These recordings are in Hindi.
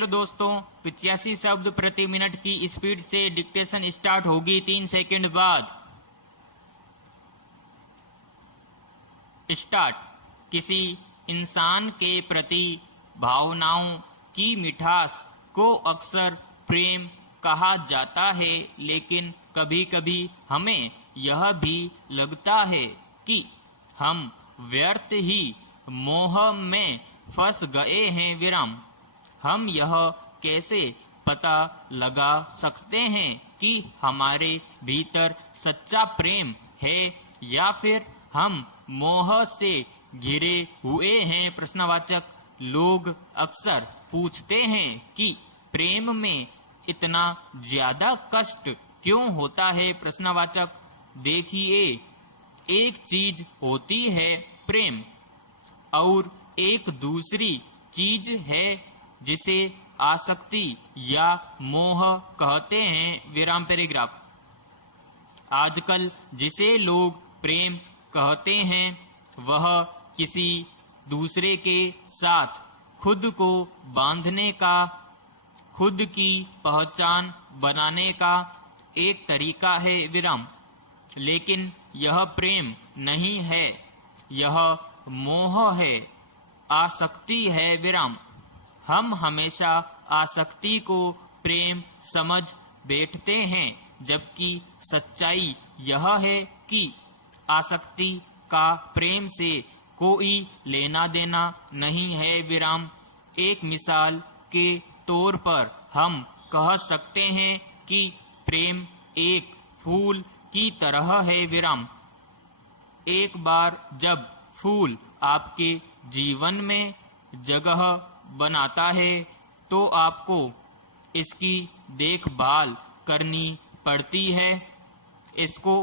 चलो दोस्तों, 85 शब्द प्रति मिनट की स्पीड से डिक्टेशन स्टार्ट होगी 3 सेकंड बाद। स्टार्ट। किसी इंसान के प्रति भावनाओं की मिठास को अक्सर प्रेम कहा जाता है, लेकिन कभी कभी हमें यह भी लगता है कि हम व्यर्थ ही मोह में फंस गए हैं। विराम। हम यह कैसे पता लगा सकते हैं कि हमारे भीतर सच्चा प्रेम है या फिर हम मोह से घिरे हुए हैं? प्रश्नवाचक। लोग अक्सर पूछते हैं कि प्रेम में इतना ज्यादा कष्ट क्यों होता है? प्रश्नवाचक। देखिए, एक चीज होती है प्रेम और एक दूसरी चीज है जिसे आसक्ति या मोह कहते हैं। विराम पैराग्राफ। आजकल जिसे लोग प्रेम कहते हैं वह किसी दूसरे के साथ खुद को बांधने का, खुद की पहचान बनाने का एक तरीका है। विराम। लेकिन यह प्रेम नहीं है, यह मोह है, आसक्ति है। विराम। हम हमेशा आसक्ति को प्रेम समझ बैठते हैं, जबकि सच्चाई यह है कि आसक्ति का प्रेम से कोई लेना देना नहीं है। विराम। एक मिसाल के तौर पर हम कह सकते हैं कि प्रेम एक फूल की तरह है। विराम। एक बार जब फूल आपके जीवन में जगह बनाता है तो आपको इसकी देखभाल करनी पड़ती है, इसको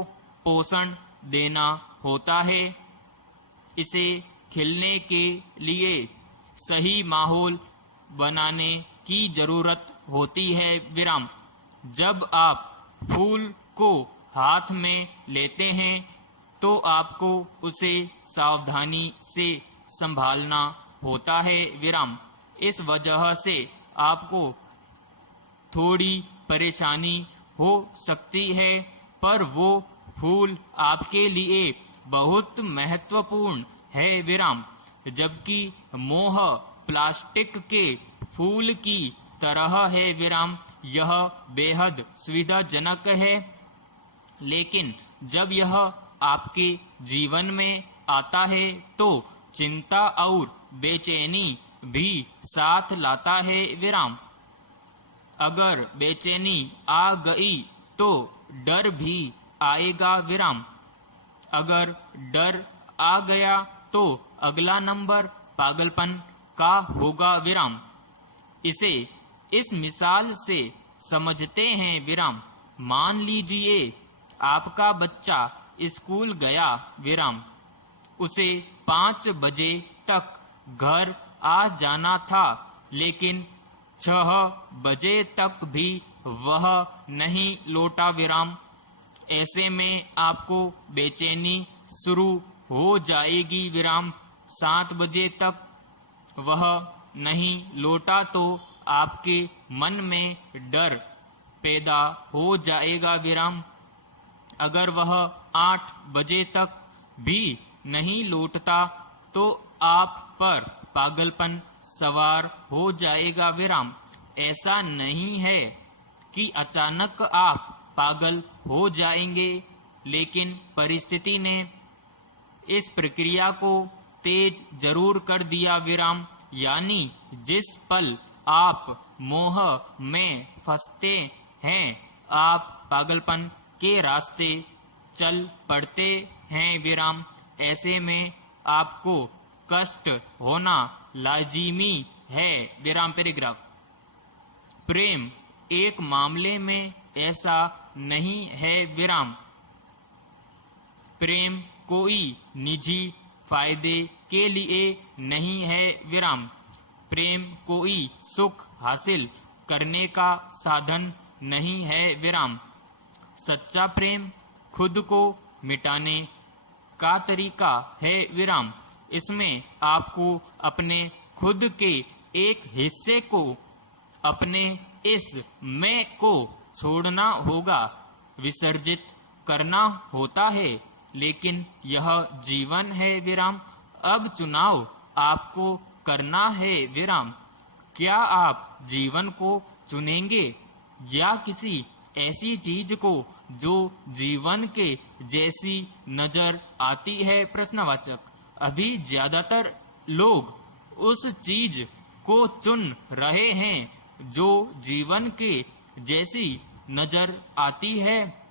पोषण देना होता है, इसे खिलने के लिए सही माहौल बनाने की जरूरत होती है। विराम। जब आप फूल को हाथ में लेते हैं तो आपको उसे सावधानी से संभालना होता है। विराम। इस वजह से आपको थोड़ी परेशानी हो सकती है, पर वो फूल आपके लिए बहुत महत्वपूर्ण है। विराम। जबकि मोह प्लास्टिक के फूल की तरह है। विराम। यह बेहद सुविधाजनक है, लेकिन जब यह आपके जीवन में आता है तो चिंता और बेचैनी भी साथ लाता है। विराम। अगर बेचैनी आ गई तो डर भी आएगा। विराम। अगर डर आ गया तो अगला नंबर पागलपन का होगा। विराम। इसे इस मिसाल से समझते हैं। विराम। मान लीजिए आपका बच्चा स्कूल गया। विराम। उसे 5 बजे तक घर आ जाना था, लेकिन 6 बजे तक भी वह नहीं लौटा। विराम। ऐसे में आपको बेचैनी शुरू हो जाएगी। विराम। 7 बजे तक वह नहीं लौटा तो आपके मन में डर पैदा हो जाएगा। विराम। अगर वह 8 बजे तक भी नहीं लौटता तो आप पर पागलपन सवार हो जाएगा। विराम। ऐसा नहीं है कि अचानक आप पागल हो जाएंगे, लेकिन परिस्थिति ने इस प्रक्रिया को तेज जरूर कर दिया। विराम। यानी जिस पल आप मोह में फंसते हैं आप पागलपन के रास्ते चल पड़ते हैं। विराम। ऐसे में आपको कष्ट होना लाजिमी है। विराम पैराग्राफ। प्रेम एक मामले में ऐसा नहीं है। विराम। प्रेम कोई निजी फायदे के लिए नहीं है। विराम। प्रेम कोई सुख हासिल करने का साधन नहीं है। विराम। सच्चा प्रेम खुद को मिटाने का तरीका है। विराम। इसमें आपको अपने खुद के एक हिस्से को अपने इस मैं को छोड़ना होगा, विसर्जित करना होता है, लेकिन यह जीवन है विराम। अब चुनाव आपको करना है विराम। क्या आप जीवन को चुनेंगे या किसी ऐसी चीज को जो जीवन के जैसी नजर आती है? प्रश्नवाचक। अभी ज्यादातर लोग उस चीज को चुन रहे हैं जो जीवन के जैसी नजर आती है,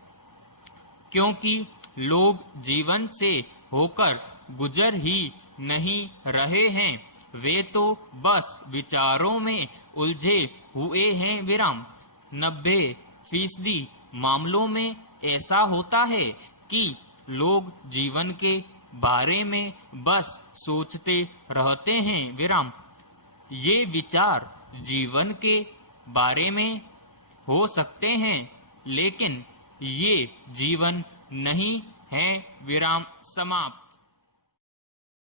क्योंकि लोग जीवन से होकर गुजर ही नहीं रहे हैं, वे तो बस विचारों में उलझे हुए हैं विराम। 90% मामलों में ऐसा होता है कि लोग जीवन के बारे में बस सोचते रहते हैं विराम। ये विचार जीवन के बारे में हो सकते हैं, लेकिन ये जीवन नहीं है विराम। समाप्त।